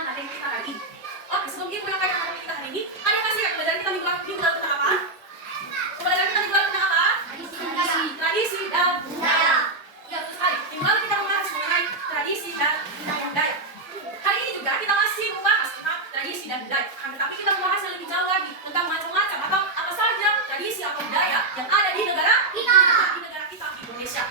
dengan materi kita hari ini. Oke, sebelum kita mulai materi kita hari ini, ada yang masih pelajaran kita minggu lalu tentang apa? Pelajaran kita minggu lalu tentang apa? Tradisi dan budaya. Ya, betul sekali. Minggu lalu kita membahas mengenai tradisi dan budaya. Hari ini juga kita masih membahas tentang tradisi dan budaya. Tetapi kita membahas yang lebih jauh lagi tentang macam-macam atau apa saja tradisi atau budaya yang ada di negara kita, Indonesia.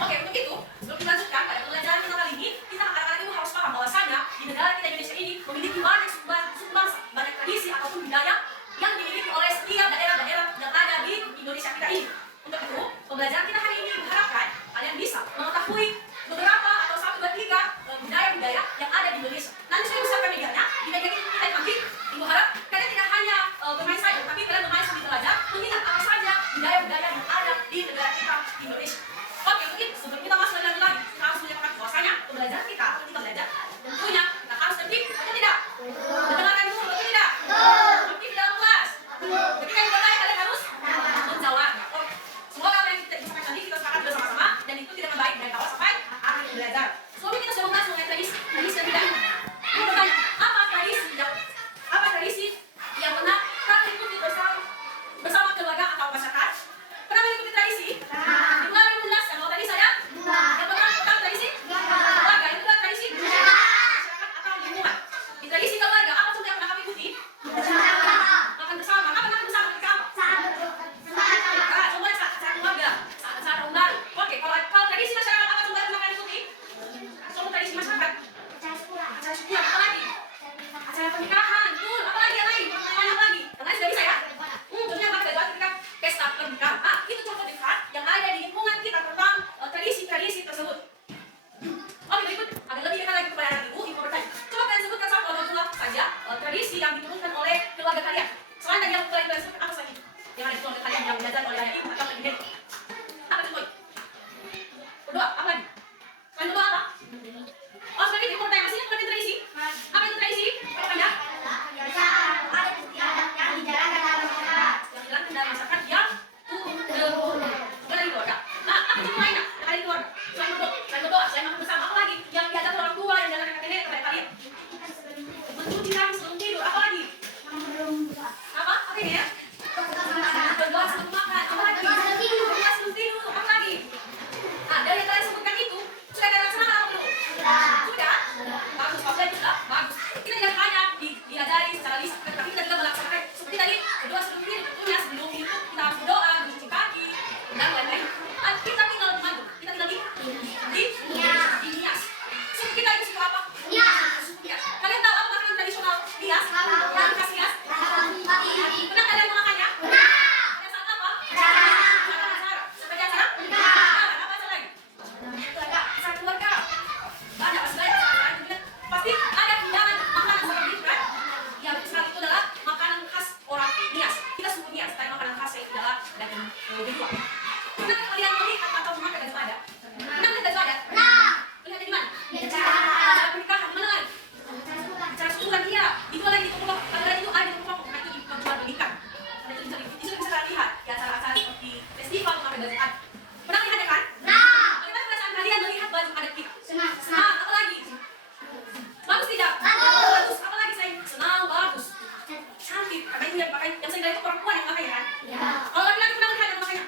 Oke, untuk itu, sebelum kita lanjutkan pada pelajaran kita kali ini, kita anak-anak ibu harus paham bahwasanya di negara kita Indonesia ini memiliki banyak suku-bangsa, banyak tradisi ataupun budaya yang dimiliki oleh setiap daerah-daerah yang ada di Indonesia kita ini. Untuk itu, pembelajaran kita hari ini diharapkan kalian bisa mengetahui beberapa atau 1, 2, 3 budaya-budaya yang ada di Indonesia. Nanti saya siapkan medianya, di media kita nanti. Ibu harap kalian tidak hanya bermain saja, tapi kalian bermain sambil belajar mengingat apa saja budaya-budaya yang ada di negara kita Indonesia. Oke, mungkin sebelum kita masuk lebih lagi, kita harus menyatakan bahwasanya pembelajaran kita atau kita belajar tentunya kita harus tertib atau tidak? Mendengarkan dulu atau tidak? Tertib dalam kelas. Ketika dimulai kalian harus menjawab. Oke, semoga apa yang kita bicarakan tadi kita sepakat bersama-sama dan itu tidak baik dari awal sampai akhir belajar. Sebelum kita sudah membahas mengenai tradisi dan budaya. Kita bertanya, apa tradisi yang pernah kalian ikuti bersama keluarga atau masyarakat? Pernah mengikuti tradisi? Dimulai menjelaskan bahwa tadi saya yang pernah tahu tradisi? Keluarga, yang kedua tradisi? Masyarakat atau lingkungan? Di tradisi keluarga, apa contoh yang pernah kami ikuti? Makan bersama. Apa makan bersama ketika apa? Contohnya acara keluarga, acara tahun baru. Oke, kalau tradisi masyarakat, apa contoh yang pernah kalian ikuti? Contoh tradisi masyarakat? Acara syukuran, apa lagi? Acara pernikahan, betul. Apa lagi yang lain? Banyak lagi. Yang lain sudah bisa ya? Contohnya apa? Ketika pesta pernikahan. Itu contoh dekat yang ada di lingkungan kita tentang tradisi-tradisi tersebut. Oke, berikut agak lebih dekat lagi kepada anak ibu bertanya. Coba kalian sebutkan satu atau dua saja tradisi yang diturunkan oleh keluarga kalian. Selain tadi yang telah kalian sebutkan, apa saja yang ada di keluarga kalian yang diajarkan oleh ayah ibu atau ibu? Apa contohnya? Kedua, apa lagi? Selain kedua apa? Oh, sebagai ibu bertanya masih yang tradisi? Apa itu tradisi? Banyak. Yang dijalankan dalam masyarakat yang dari keluarga. Apa contoh lainnya yang ada di keluarga? Selain berdoa, selain makan bersama, apa lagi yang diajarkan orang tua yang diajarkan kakek nenek kepada kalian? Mencuci kaki sebelum tidur, apa lagi? Apa? Apa ini ya? Berdoa sebelum makan, apa lagi? Berdoa sebelum tidur, apa lagi? Dari yang kalian sebutkan itu, sudah kalian laksanakan atau belum? Sudah? Bagus, kalau sudah bagus. Kita tidak hanya diajari secara lisan, tapi kita juga melaksanakan seperti tadi berdoa sebelum tidur. Tentunya sebelum itu kita harus berdoa, mencuci kaki, dan lain-lain. Kita tinggal di mana? Kita tinggal di Nias. Suku kita itu suku apa? Suku Nias. Kalian tahu apa makanan tradisional Nias? Yang khas Nias? Pernah kalian memakannya? Pada saat apa? Acara. Seperti acara? Apa acara lagi? Acara keluarga. Banyak acara. Pasti ada hidangan makanan seperti itu kan? Ya, betul itu adalah makanan khas orang Nias. Kita suku Nias, tapi makanan khasnya itu adalah daging beruang. Pernah kalian melihat atau memakan daging adat? Pernah melihat daging adat? Melihatnya di mana? Acara pernikahan, di mana lagi? Acara syukuran, iya. Itu lagi di toko. Pada itu ada di toko. Nanti dijual belikan. Itu bisa kalian lihat di acara-acara seperti festival atau baju adat. Pernah lihat ya kan? Bagaimana perasaan kalian melihat baju adat kita? Senang. Apa lagi? Bagus tidak? Bagus. Apa lagi saya? Senang, bagus. Cantik. Karena itu yang pakai, yang sering itu perempuan yang pakai kan? Kalau laki-laki pernah melihat yang pakainya?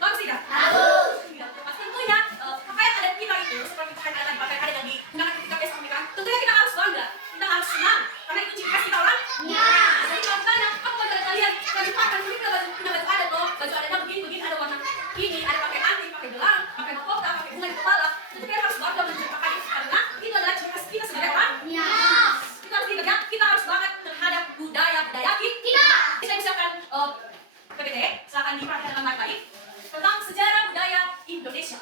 Bagus tidak? Bagus. Pasti tentunya pakaian adat kita itu seperti pakaian adat yang digunakan ketika pesta pernikahan. Tentunya kita harus bangga, kita harus senang karena itu ciri khas kita orang. Jadi kalau ditanya, apa baju kalian? Kalian pakai mungkin punya baju adat loh. Baju adatnya begini ada warna ini, ada pakai anting, pakai gelang, pakai mahkota, pakai bunga di kepala. Tentu kita harus bangga menunjukkan itu karena itu adalah ciri khas kita sebagai orang. Kita harus ingat, kita harus banget terhadap budaya kita. Saya misalkan PPT, silakan diperhatikan dengan baik-baik tentang sejarah budaya Indonesia.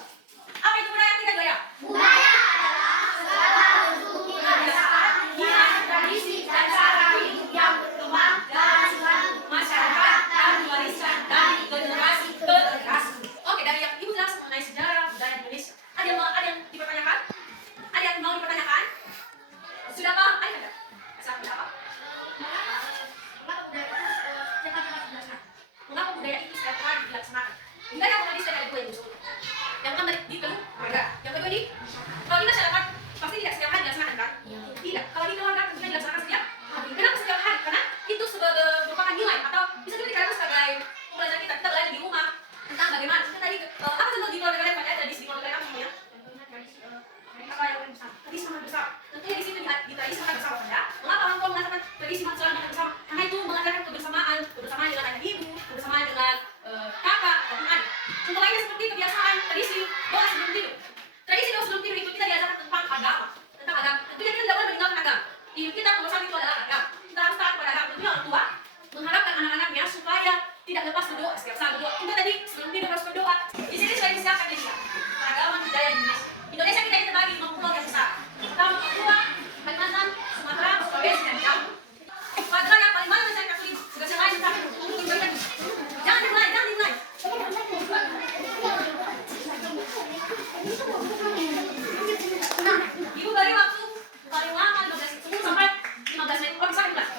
Apa itu budaya kita, budaya? Budaya adalah segala bentuk kebiasaan, tradisi, dan cara hidup yang berkembang dalam suatu masyarakat dan diwariskan dari generasi ke generasi. Oke, dari yang ibu jelaskan mengenai sejarah budaya Indonesia, ada yang dipertanyakan? Ada yang mau dipertanyakan? Sudah paham? Ada nggak? Silakan apa? Mengapa budaya itu sudah telah dilaksanakan? Budaya yang tadi sudah ada dua yang disebut. Yang pertama di keluarga, yang kedua di kalau di masyarakat pasti tidak setiap hari dilaksanakan kan? Tidak. lepas duduk, setiap saat duduk. Itu tadi sebelum tidur harus berdoa. Di sini sudah disiapkan dia. Peragaman budaya Indonesia. Indonesia kita ini terbagi 5 pulau yang besar. Pertama Papua, Kalimantan, Sumatera, Sulawesi, dan Jawa. Padahal yang paling banyak mencari Katolik, tugas yang lain terakhir. Jangan dimulai, jangan dimulai. Ibu beri waktu paling lama 10 sampai 15 menit. Oh, bisa enggak?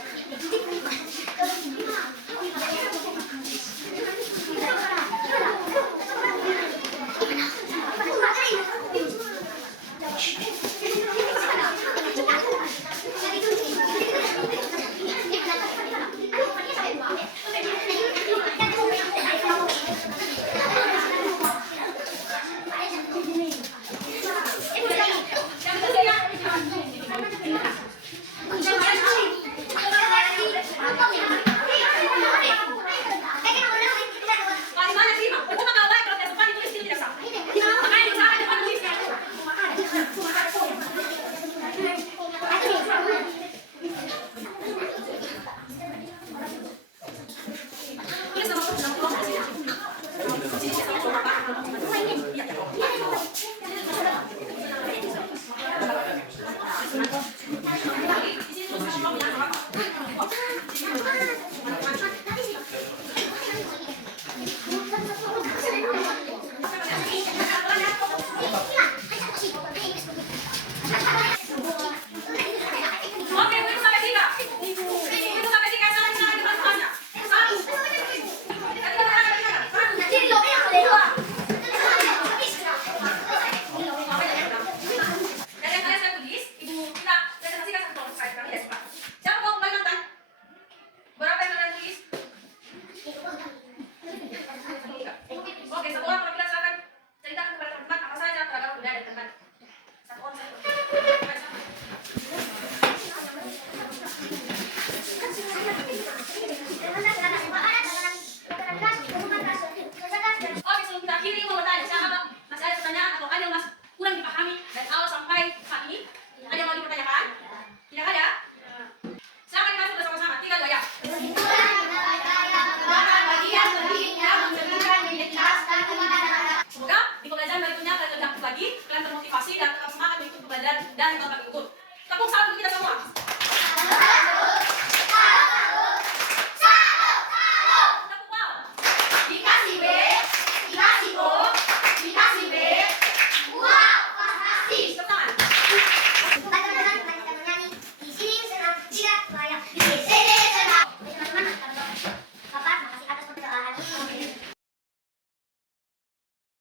Paling banyak 5. Percuma kalau baik kalau depan ditulis itu tidak sah. Makanya diusahakan depan tulisnya. Tulis sama pulang di sini. Sini sama bapak. Oke, itu sampai 3. Itu sampai 3 salah di depan. 1. Dari yang kalian saya tulis, ibu kita presentasikan satu kelompok saya. Kami tidak suka. Siapa mau Kalimantan? Berapa yang kalian tulis? Oke, satu orang perwakilan silakan ceritakan kepada teman-teman apa saja keragaman budaya dari teman. Satu orang satu. Oke, sebelum kita akhiri, mau bertanya siapa? Masih ada pertanyaan atau ada yang masih kurang dipahami dari awal sampai saat ini? Ada yang mau dipertanyakan? Tidak ada? Silakan dimasuk bersama-sama. 3, 2, ya. Semoga di pembelajaran berikutnya kalian lebih aktif lagi, kalian termotivasi dan tetap semangat mengikuti pembelajaran dan melakukan ukur. Tepuk tangan untuk kita semua.